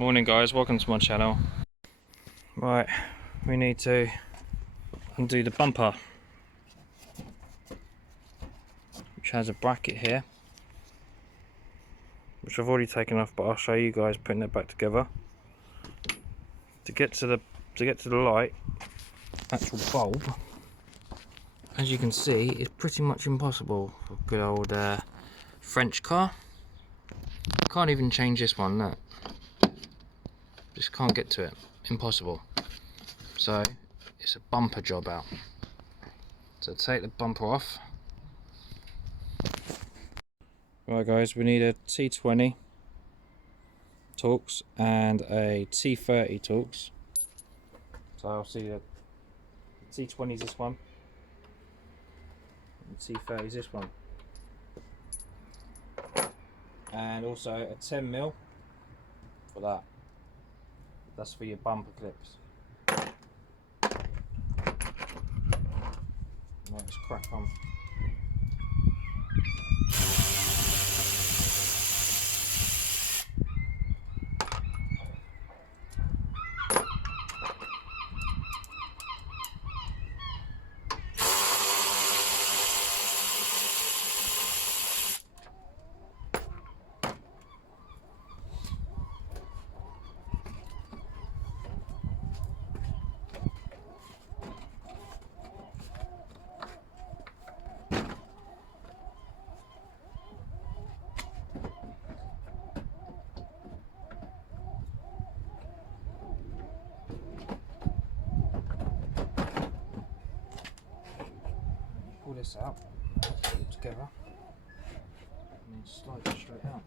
Morning guys, welcome to my channel. Right, we need to undo the bumper, which has a bracket here, which I've already taken off, but I'll show you guys putting it back together. To get to the light, actual bulb, as you can see, is pretty much impossible for a good old French car. I can't even change this one, look. Just can't get to it, impossible. So it's a bumper job out. So take the bumper off. Right guys, we need a T20 Torx and a T30 Torx. So I'll see the T20 is this one, and the T30 is this one, and also a 10mm for that. That's for your bumper clips. Right, let's crack on. Pull this out, put it together, and then slide it straight out.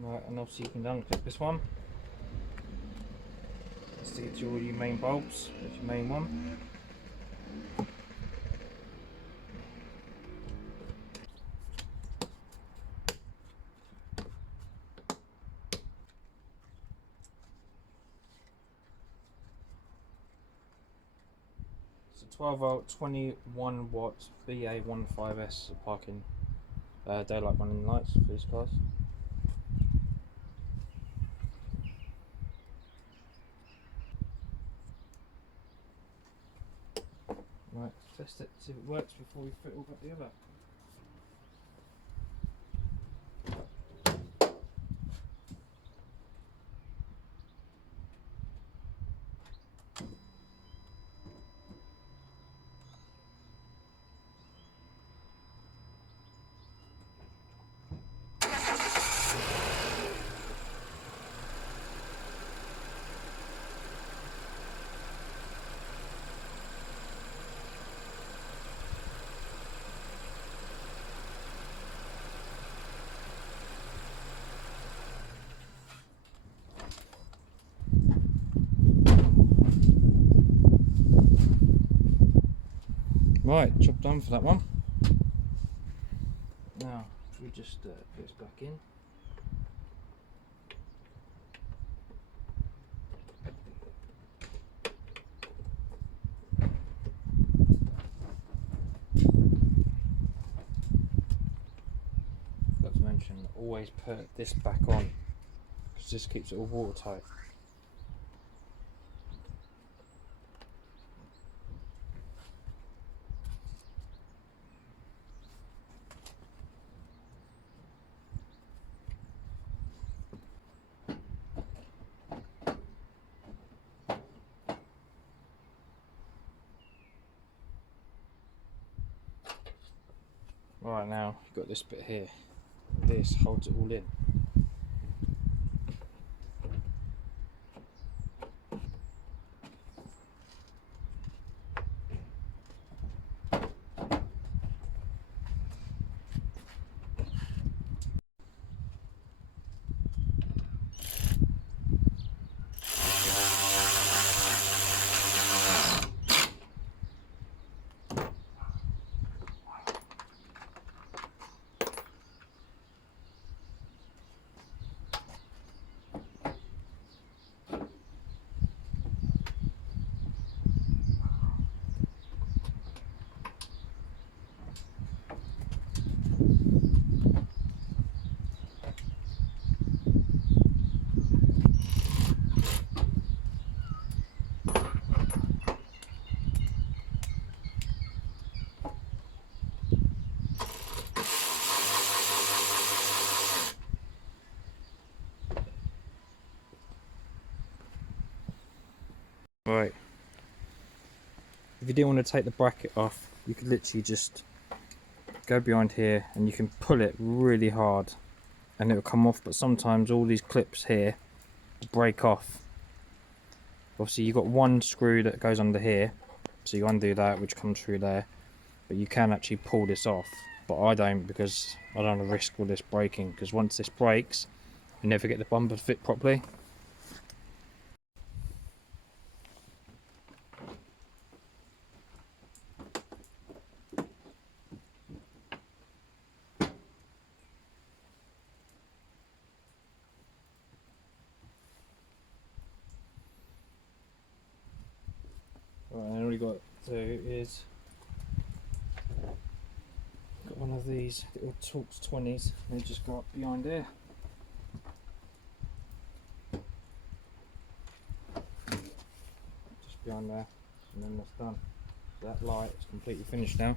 Right, and obviously you can unclip this one. Stick it to all your main bulbs. That's your main one. It's a 12 volt, 21 watt BA15S parking daylight running lights for these cars. Right, test it, see if it works before we fit all back together. Right, job done for that one. Now, should we just put this back in? Forgot to mention, always put this back on, because this keeps it all watertight. Right, now you've got this bit here. This holds it all in. if you didn't want to take the bracket off, you could literally just go behind here and you can pull it really hard and it will come off, but sometimes all these clips here break off. Obviously you've got one screw that goes under here, so you undo that, which comes through there, but you can actually pull this off, but I don't, because I don't want to risk all this breaking, because once this breaks you never get the bumper to fit properly. Right, and all you got to do is got one of these little Torx 20s, and they just go up behind here. Just behind there, and then that's done. So that light is completely finished now.